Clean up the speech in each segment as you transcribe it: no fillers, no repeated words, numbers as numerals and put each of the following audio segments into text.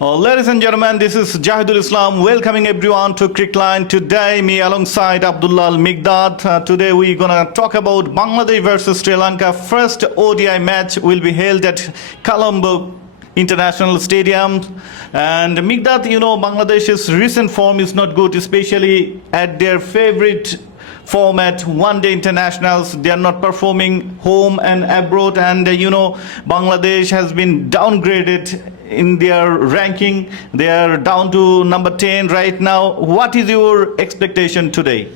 Ladies and gentlemen, this is Jahidul Islam welcoming everyone to Crickline. Today, me alongside Abdullah Al-Migdad. Today we're gonna talk about Bangladesh versus Sri Lanka. First ODI match will be held at Colombo International Stadium. And Migdad, Bangladesh's recent form is not good, especially at their favorite format, one-day internationals. They are not performing home and abroad, and Bangladesh has been downgraded in their ranking. They are down to number 10 right now. What is your expectation today?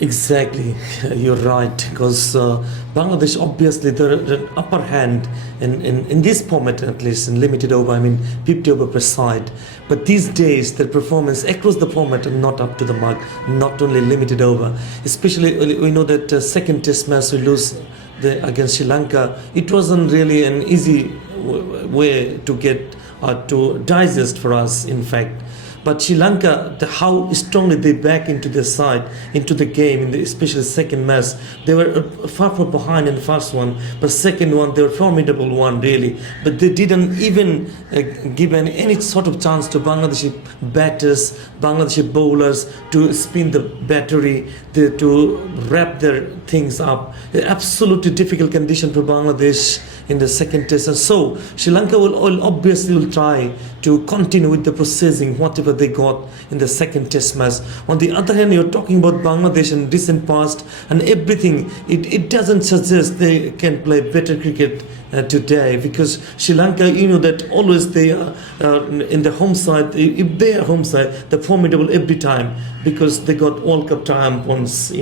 Exactly, you're right, because Bangladesh obviously the upper hand in this format, at least in limited over, 50 over per side. But these days their performance across the format are not up to the mark, not only limited over. Especially we know that second test match we lose against Sri Lanka. It wasn't really an easy way to get to digest for us, in fact. But Sri Lanka, how strongly they back into their side, into the game, in the especially second match. They were far behind in the first one, but second one they were formidable one really. But they didn't even give any sort of chance to Bangladeshi batters, Bangladeshi bowlers to spin the battery, to wrap their things up. Absolutely difficult condition for Bangladesh in the second test, and so Sri Lanka will obviously try to continue with the processing whatever they got in the second test match. On the other hand, you're talking about Bangladesh in recent past and everything. It doesn't suggest they can play better cricket today, because Sri Lanka, that always they are in the home side. If they are home side, they're formidable every time because they got World Cup triumph once.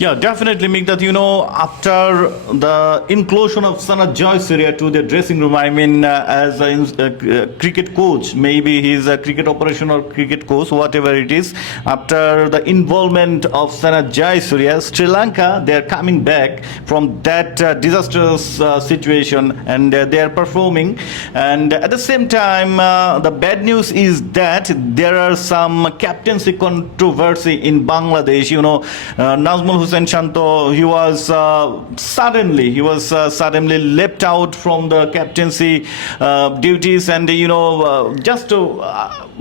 Yeah, definitely, Migdad. After the inclusion of Sanat Jayasuriya to the dressing room, as a cricket coach, maybe he's a cricket operation or cricket coach, whatever it is. After the involvement of Sanat Jayasuriya, Sri Lanka, they are coming back from that disastrous situation, and they are performing. And at the same time, the bad news is that there are some captaincy controversy in Bangladesh. Nazmul Hussain Shanto, he was suddenly left out from the captaincy duties, and just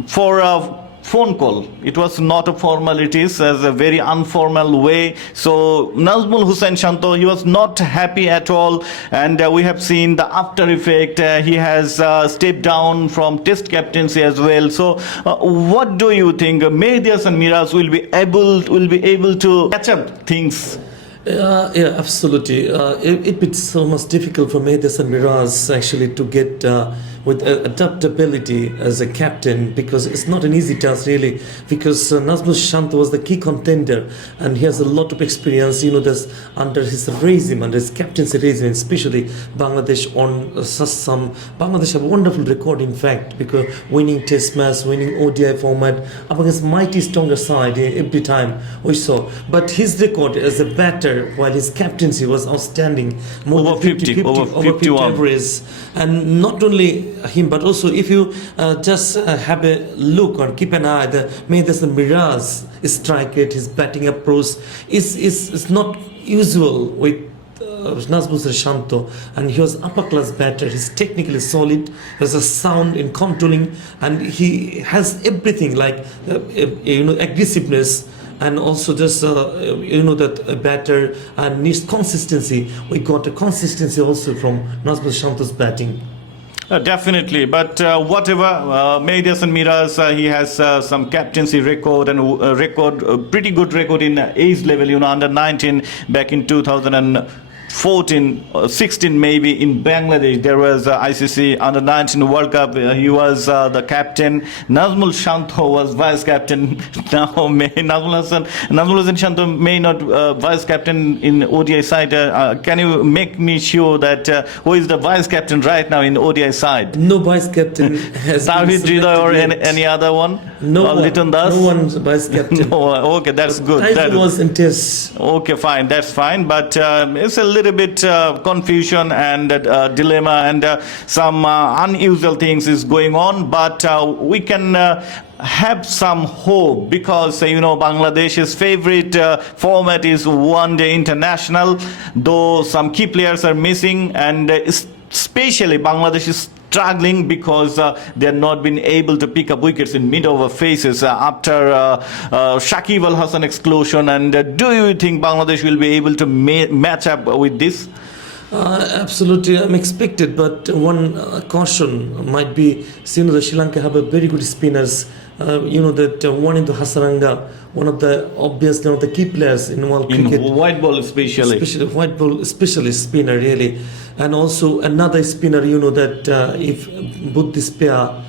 for a phone call. It was not a formalities, as a very informal way. So Nazmul Hussain Shanto, he was not happy at all, and we have seen the after effect. He has stepped down from test captaincy as well. So what do you think? Mehdi and Miraz will be able to catch up things? Yeah, absolutely. It be so much difficult for Mehdi and Miraz actually to get with adaptability as a captain, because it's not an easy task really, because Nazmul Shanto was the key contender and he has a lot of experience, that's under his regime, under his captaincy regime, especially Bangladesh Bangladesh have a wonderful record, in fact, because winning test match, winning ODI format up against mighty stronger side every time we saw. But his record as a batter while his captaincy was outstanding, more over than 50 average. And not only him, but also if you just have a look or keep an eye, the Mehdi and Miraz strike rate, his batting approach is not usual with Nazmul Shanto, and he was upper class batter. He's technically solid, he has a sound in controlling, and he has everything like aggressiveness, and also just that a batter and needs consistency. We got a consistency also from Nazmul Shanto's batting. Definitely, but whatever, Mehdi and Miraz, he has some captaincy record and pretty good record in age level, under 19 back in 2014, 16 maybe in Bangladesh. There was ICC under 19 World Cup. He was the captain. Nazmul Shanto was vice captain. Now Nazmul Hussain Shanto may not vice captain in ODI side. Can you make me sure that who is the vice captain right now in ODI side? No vice captain has Tawhid Rida or any other one? No one's vice captain. No, okay, that's good. That was in test. Okay, fine, that's fine. But it's a little bit confusion and dilemma, and some unusual things is going on. But we can have some hope, because Bangladesh's favorite format is one-day international, though some key players are missing, and especially Bangladesh is struggling because they are not been able to pick up wickets in mid-over phases after Shakib Al Hasan exclusion. And do you think Bangladesh will be able to match up with this? Absolutely, I'm expected, but one caution might be, the Sri Lanka have a very good spinners. That one into Hasaranga, one of the obviously one of the key players in world cricket. In white ball especially White ball specialist spinner really, and also another spinner. That if both this pair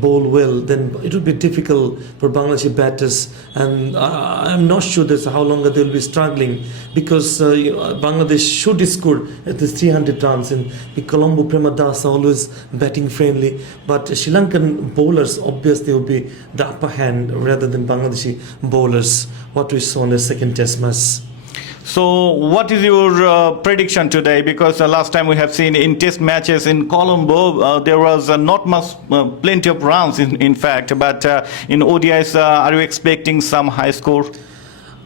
bowl well, then it would be difficult for Bangladeshi batters, and I'm not sure that's how long they will be struggling, because Bangladesh should score at least 300 runs, and Colombo Premadas are always batting friendly, but Sri Lankan bowlers obviously will be the upper hand rather than Bangladeshi bowlers, what we saw in the second test match. So, what is your prediction today? Because last time we have seen in test matches in Colombo, there was not much, plenty of runs in fact. But in ODIs, are you expecting some high score?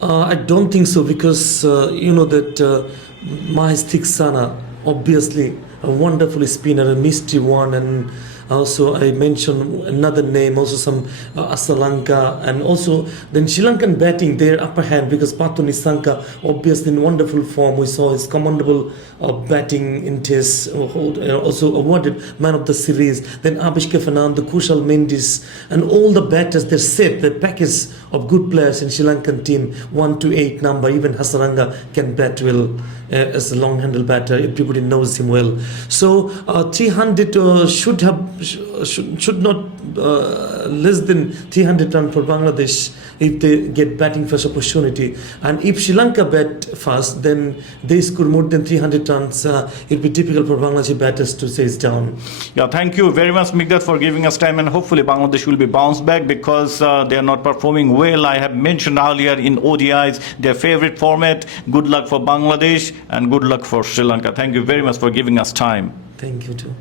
I don't think so, because that Mahesh Theeksana, obviously a wonderful spinner, a misty one, and also I mentioned another name, also some Asalanka, and also then Sri Lankan batting, their upper hand, because Patu Nisanka obviously in wonderful form. We saw his commendable batting in tests, also awarded man of the series. Then Abhishek Fernand, the Kushal Mendis, and all the batters, their set, the package of good players in Sri Lankan team, 1 to 8 number. Even Hasaranga can bat well as a long handle batter. Everybody knows him well. So 300 should not less than 300 runs for Bangladesh if they get batting first opportunity. And if Sri Lanka bat first, then they score more than 300 runs. It'll be difficult for Bangladeshi batters to chase down. Yeah, thank you very much, Migdad, for giving us time, and hopefully Bangladesh will be bounced back, because they are not performing well. I have mentioned earlier in ODIs their favorite format. Good luck for Bangladesh and good luck for Sri Lanka. Thank you very much for giving us time. Thank you too.